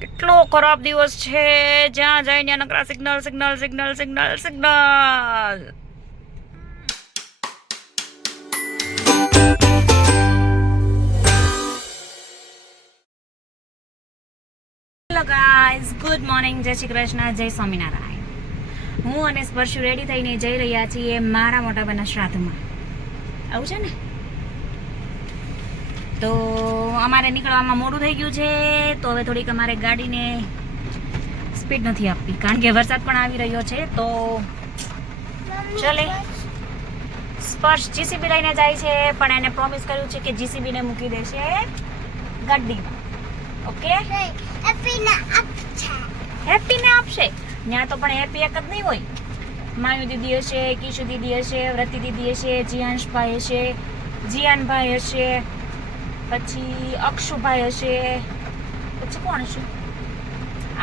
કેટલો ખરાબ દિવસ છે, જ્યાં જઈને નકરા signal signal signal signal signal. Hello guys, good morning, જય શ્રી કૃષ્ણ, જય સ્વામિનારાયણ. હું અને સ્પર્શુ રેડી થઈને જઈ રહ્યા છીએ મારા મોટાભાઈના શ્રાદ્ધમાં. આવું છે ને, તો અમારે નીકળવામાં મોડું થઈ ગયું છે. તો હવે થોડીક અમારે ગાડીને સ્પીડ નથી આપવી, કારણ કે વરસાદ પણ આવી રહ્યો છે. તો ચલે, સ્પર્શ જીસીબી લઈને જાય છે, પણ એને પ્રોમિસ કર્યું છે કે જીસીબીને મૂકી દેશે ગાડીમાં. ઓકે, હેપીને આપશે. ત્યાં તો પણ હેપી એક જ નહીં હોય. માયુ દીદી હશે, કિશુ દીદી હશે, વ્રતિ દીદી હશે, જીયાંશભાઈ હશે, જીયાનભાઈ હશે, પછી અક્ષુભાઈ હશે, પછી કોણ હશે,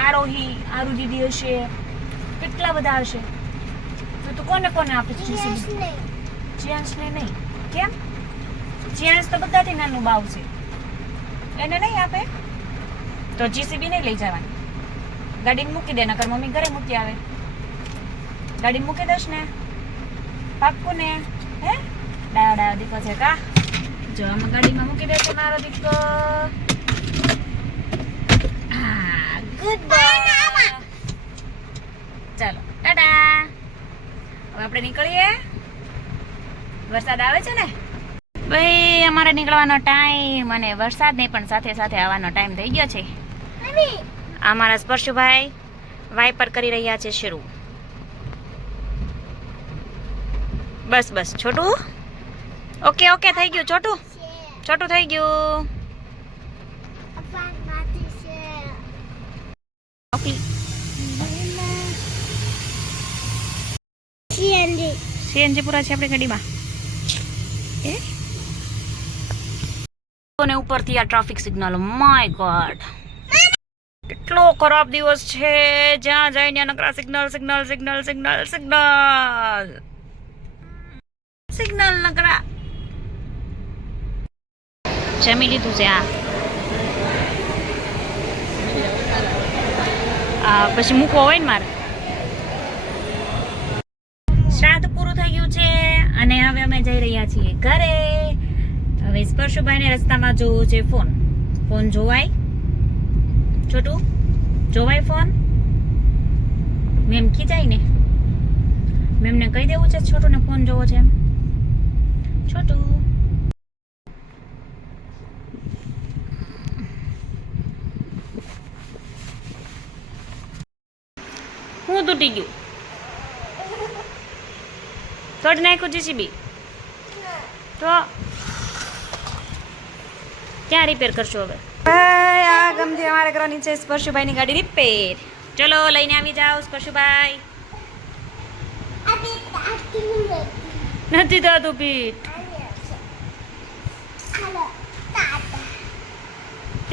આરુ દીદી હશે, કેટલા બધા હશે. તો તું કોને કોને આપે છે? જીયાંશને નહીં. કેમ? જીયાંશ તો બધાથી નાનું બાવ છે, એને નહીં આપે. તો જીસીબી નહીં લઈ જવાની, ગાડીમાં મૂકી દે, નકર મમ્મી ઘરે મૂકી આવે. ગાડીમાં મૂકી દઈશ ને, પાક્કું ને? હે ડાયો દીકો છે કા? જો આમાં ગાડીમાં મૂકી દે છે મારો દીકો. હા, ગુડ બોય. ચાલો ટાટા, હવે આપણે નીકળીએ. વરસાદ આવે છે ને ભાઈ, અમારે નીકળવાનો ટાઈમ, અને વરસાદને પણ સાથે સાથે આવવાનો ટાઈમ થઈ ગયો છે. અમારા સ્પર્શુભાઈ વાઇપર કરી રહ્યા છે શરૂ. બસ બસ છોટું, ઓકે ઓકે થઈ ગયું. છોટું છોટું થઈ ગયું. સીએનજી પૂરા છે આપણી ગાડીમાં. અને ઉપરથી આ ટ્રાફિક સિગ્નલ, માય ગોડ, કેટલો ખરાબ દિવસ છે, જ્યાં જઈને નકરા signal signal signal signal signal signal નકરા. જમી લીધું છે આ પછી મૂકવો હોય ને મારે. શ્રાદ્ધ પૂરું થઈ ગયું છે અને હવે અમે જઈ રહ્યા છીએ ઘરે. હવે સ્પર્શુભાઈને રસ્તામાં જોવું છે ફોન. ફોન જોવાય? છોટું જોવાય ફોન? મેમ ખીજાય ને, મેમને કહી દેવું છે છોટુને ફોન જોવો છે એમ. છોટું હું તૂટી ગયું, તોડી નાખ્યું જીસીબી. તો ક્યાં રિપેર કરશો હવે? આ ગમથી અમારે કરવાની છે સ્પર્શુભાઈની ગાડી રિપેર. ચલો લઈને આવી જાઓ સ્પર્શુભાઈ. નથી થતું પીઠ.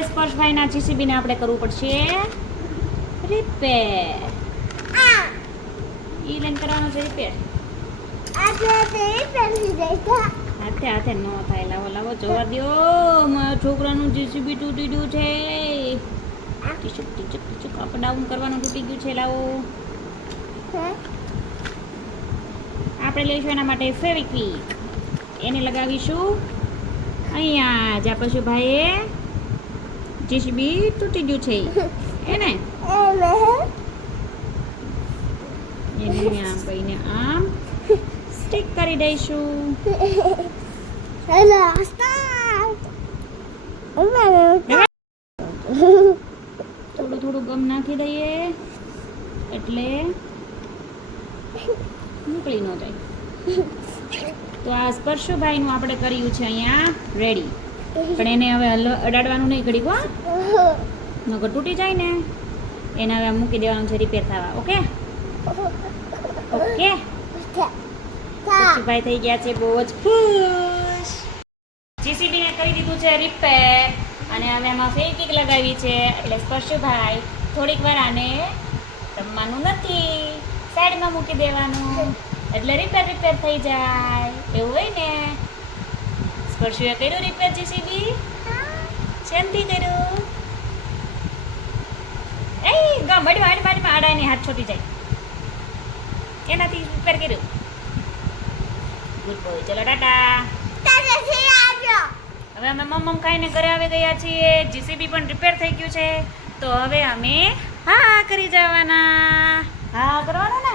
સ્પર્શભાઈના જીસીબીને આપણે કરવું પડશે રિપેર. ઈ લઈને કરવાનું છે રિપેર. હાથે હાથે ન થાય. લાવો લાવો, જોવા દો. મારા છોકરાનું જીસીબી તૂટી ગયું છે. ટીચુક ટીચુક ટીચુક અપ ડાઉન કરવાનું તૂટી ગયું છે. લાવો, આપણે લઈશું એના માટે ફેવિક્વિક. એને લગાવીશું અહીંયા જ્યાં પશુભાઈએ જીસીબી તૂટી ગયું છે એને આમ કહીને આમ સ્ટિક કરી દઈશું. થોડું થોડું ગમ નાખી દઈએ એટલે નીકળી ન જાય. તો આ સ્પર્શુભાઈનું આપણે કર્યું છે અહીંયા રેડી, પણ એને હવે અડાડવાનું નહીં ઘડીક, હો નકર તૂટી જાય ને. એને હવે મૂકી દેવાનું છે રિપેર થવા. Okay okay. સ્પર્શુભાઈ થઈ ગયા છે બહુ જ ખુશ. જીસીબીને કરી દીધું છે રિપેર અને હવે આમાં ફેવિક્વિક લગાવી છે. એટલે સ્પર્શુભાઈ થોડીક વાર આને રમવાનું નથી, સાઈડમાં મૂકી દેવાનું, એટલે રિપેર થઈ જાય. એવું હોય ને? સ્પર્શુએ કર્યું રિપેર જીસીબી? શેનથી કર્યું? મડમાં આડાની હાથ છોટી જાય એનાથી રિપેર કર્યું ગુડ બોય ચલો ટાટા હવે અમે મમ્મ ખાઈને ઘરે આવી ગયા છીએ જીસીબી પણ રિપેર થઈ ગયું છે તો હવે અમે હા કરી જવાના હા કરવાના ને